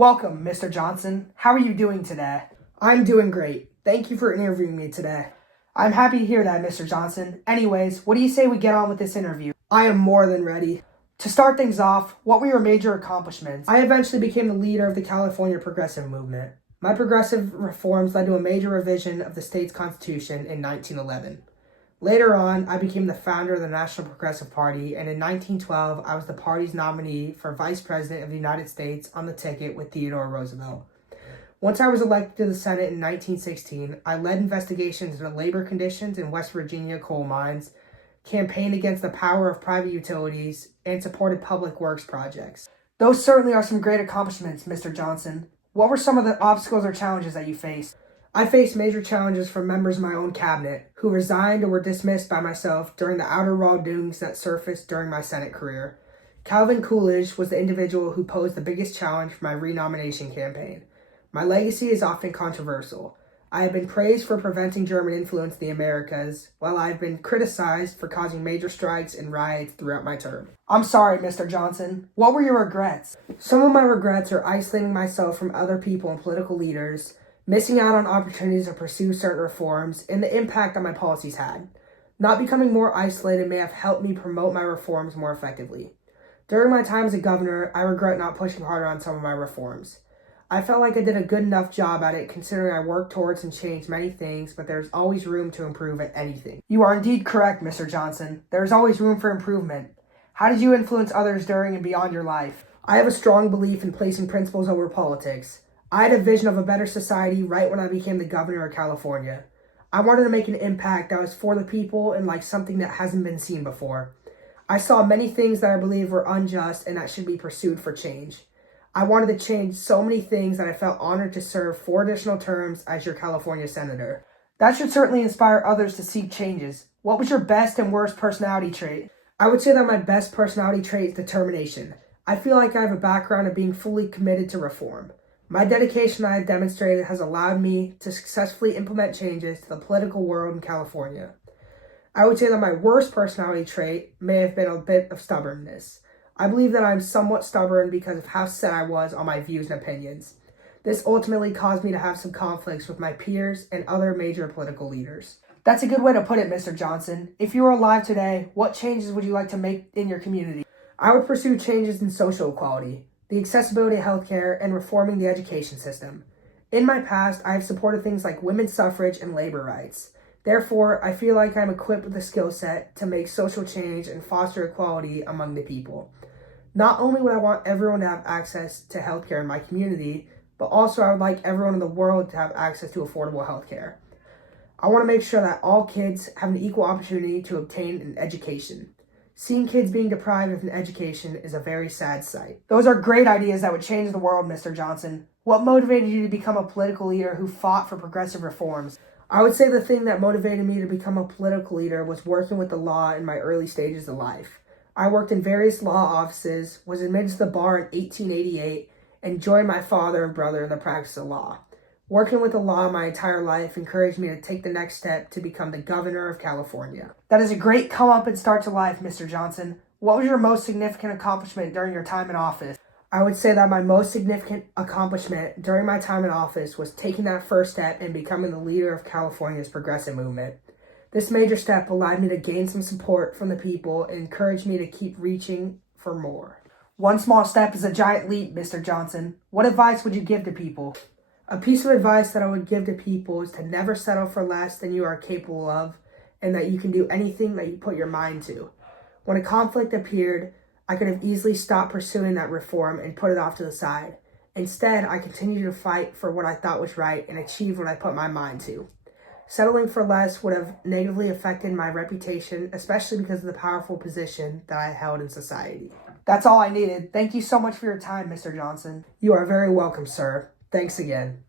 Welcome, Mr. Johnson. How are you doing today? I'm doing great. Thank you for interviewing me today. I'm happy to hear that, Mr. Johnson. Anyways, what do you say we get on with this interview? I am more than ready. To start things off, what were your major accomplishments? I eventually became the leader of the California Progressive Movement. My progressive reforms led to a major revision of the state's constitution in 1911. Later on, I became the founder of the National Progressive Party, and in 1912, I was the party's nominee for Vice President of the United States on the ticket with Theodore Roosevelt. Once I was elected to the Senate in 1916, I led investigations into labor conditions in West Virginia coal mines, campaigned against the power of private utilities, and supported public works projects. Those certainly are some great accomplishments, Mr. Johnson. What were some of the obstacles or challenges that you faced? I faced major challenges from members of my own cabinet who resigned or were dismissed by myself during the outer wrongdoings that surfaced during my Senate career. Calvin Coolidge was the individual who posed the biggest challenge for my renomination campaign. My legacy is often controversial. I have been praised for preventing German influence in the Americas, while I have been criticized for causing major strikes and riots throughout my term. I'm sorry, Mr. Johnson. What were your regrets? Some of my regrets are isolating myself from other people and political leaders, missing out on opportunities to pursue certain reforms, and the impact that my policies had. Not becoming more isolated may have helped me promote my reforms more effectively. During my time as a governor, I regret not pushing harder on some of my reforms. I felt like I did a good enough job at it considering I worked towards and changed many things, but there's always room to improve at anything. You are indeed correct, Mr. Johnson. There's always room for improvement. How did you influence others during and beyond your life? I have a strong belief in placing principles over politics. I had a vision of a better society right when I became the governor of California. I wanted to make an impact that was for the people and like something that hasn't been seen before. I saw many things that I believe were unjust and that should be pursued for change. I wanted to change so many things that I felt honored to serve 4 additional terms as your California senator. That should certainly inspire others to seek changes. What was your best and worst personality trait? I would say that my best personality trait is determination. I feel like I have a background of being fully committed to reform. My dedication I have demonstrated has allowed me to successfully implement changes to the political world in California. I would say that my worst personality trait may have been a bit of stubbornness. I believe that I'm somewhat stubborn because of how set I was on my views and opinions. This ultimately caused me to have some conflicts with my peers and other major political leaders. That's a good way to put it, Mr. Johnson. If you were alive today, what changes would you like to make in your community? I would pursue changes in social equality, the accessibility of healthcare, and reforming the education system. In my past, I have supported things like women's suffrage and labor rights. Therefore, I feel like I'm equipped with the skill set to make social change and foster equality among the people. Not only would I want everyone to have access to healthcare in my community, but also I would like everyone in the world to have access to affordable healthcare. I want to make sure that all kids have an equal opportunity to obtain an education. Seeing kids being deprived of an education is a very sad sight. Those are great ideas that would change the world, Mr. Johnson. What motivated you to become a political leader who fought for progressive reforms? I would say the thing that motivated me to become a political leader was working with the law in my early stages of life. I worked in various law offices, was admitted to the bar in 1888, and joined my father and brother in the practice of law. Working with the law my entire life encouraged me to take the next step to become the governor of California. That is a great come up and start to life, Mr. Johnson. What was your most significant accomplishment during your time in office? I would say that my most significant accomplishment during my time in office was taking that first step and becoming the leader of California's progressive movement. This major step allowed me to gain some support from the people and encouraged me to keep reaching for more. One small step is a giant leap, Mr. Johnson. What advice would you give to people? A piece of advice that I would give to people is to never settle for less than you are capable of, and that you can do anything that you put your mind to. When a conflict appeared, I could have easily stopped pursuing that reform and put it off to the side. Instead, I continued to fight for what I thought was right and achieve what I put my mind to. Settling for less would have negatively affected my reputation, especially because of the powerful position that I held in society. That's all I needed. Thank you so much for your time, Mr. Johnson. You are very welcome, sir. Thanks again.